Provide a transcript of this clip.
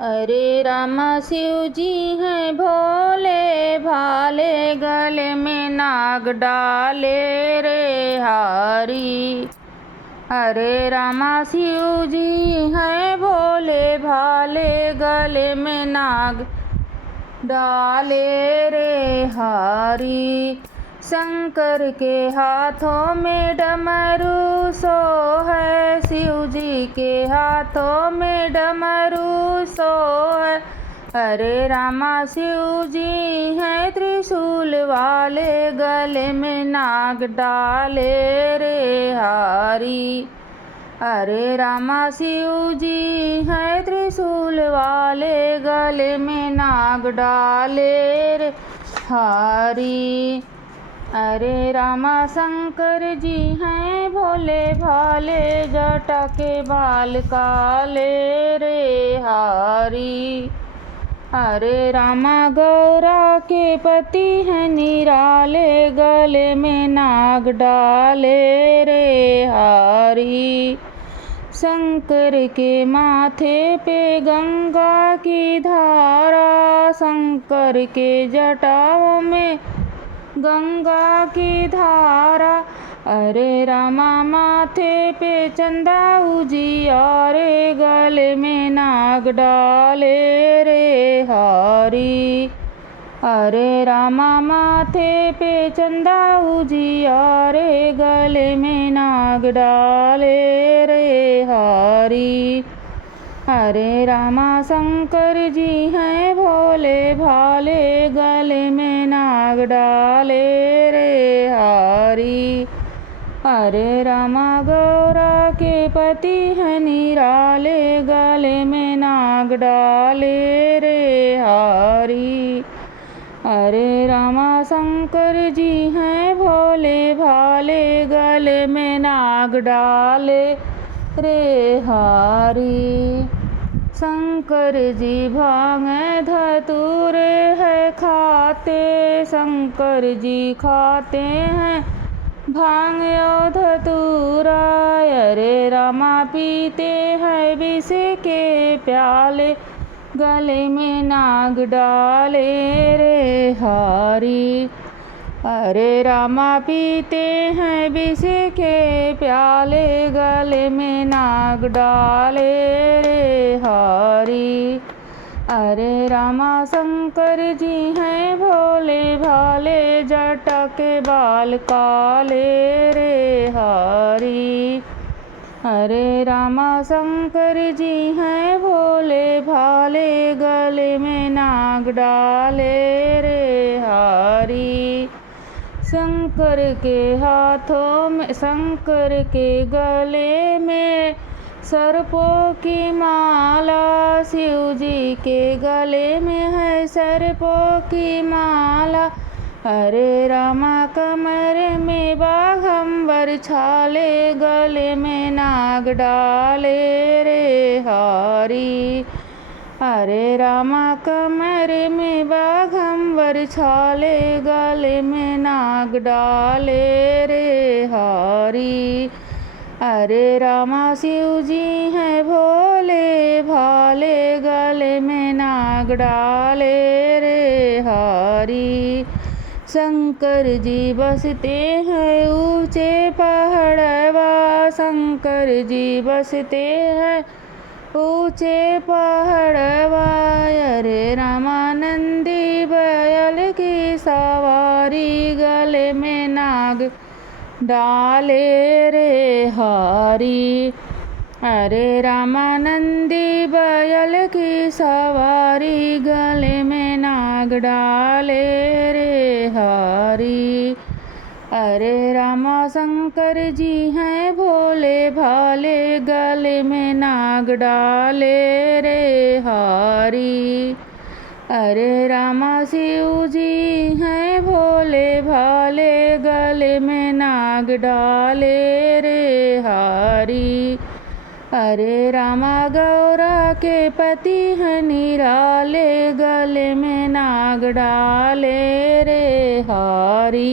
अरे रामा शिव जी हैं भोले भाले, गले में नाग डाले रे हारी। अरे रामा शिव जी हैं भोले भाले, गले में नाग डाले रे हारी। शंकर के हाथों में डमरू सो है, शिव जी के हाथों में डमरू सो है। अरे रामा शिव जी हैं त्रिशूल वाले, गले में नाग डाले रे हारी। अरे रामा शिव जी हैं त्रिशूल वाले, गले में नाग डाले रे हारी। अरे रामा शंकर जी हैं भोले भाले, जटा के बाल काले रे हारी। अरे रामा गौरा के पति हैं निराले, गले में नाग डाले रे हारी। शंकर के माथे पे गंगा की धारा, शंकर के जटाओं में गंगा की धारा। अरे रामा माथे पे चंदा उजियारे, गले में नाग डाले रे हारी। अरे रामा माथे पे चंदा उजियारे, गले में नाग डाले रे हारी। अरे रामा शंकर जी हैं भोले भाले, गले में नाग डाले रे हारी। अरे रामा गौरा के पति हैं निराले, गले में नाग डाले रे हारी। अरे रामा शंकर जी हैं भोले भाले, गले में नाग डाले रे हारी। शंकर जी भांग धतूर है खाते, शंकर जी खाते हैं भांग और धतूरा। अरे रामा पीते हैं विष के प्याले, गले में नाग डाले रे हारी। अरे रामा पीते हैं विष के प्याले, गले में नाग डाले रे हारी। अरे रामा शंकर जी हैं भोले भाले, जटा के बाल काले रे हारी। अरे रामा शंकर जी हैं भोले भाले, गले में नाग डाले रे हारी। शंकर के हाथों में, शंकर के गले में सर्पों की माला, शिव जी के गले में है सर्पों की माला। अरे रामा कमर में बाघंबर छाले, गले में नाग डाले रे हारी। अरे रामा कमर में बाघंबर छाले, गले में नाग डाले रे हारी। अरे रामा शिव जी हैं भोले भाले, गले में नाग डाले रे हारी। शंकर जी बसते हैं ऊंचे पहाड़वा, शंकर जी बसते हैं ऊंचे पहाड़वा। अरे रामा नंदी बैल की सवारी, गले में नाग डाले रे हारी। अरे रामा नंदी बैल की सवारी, गले में नाग डाले रे हारी। अरे रामा शंकर जी हैं भोले भाले, गले में नाग डाले रे हारी। अरे रामा शिव जी हैं भोले भाले, गले में नाग डाले रे हारी। अरे रामा गौरा के पति हैं निराले, गले में नाग डाले रे हारी।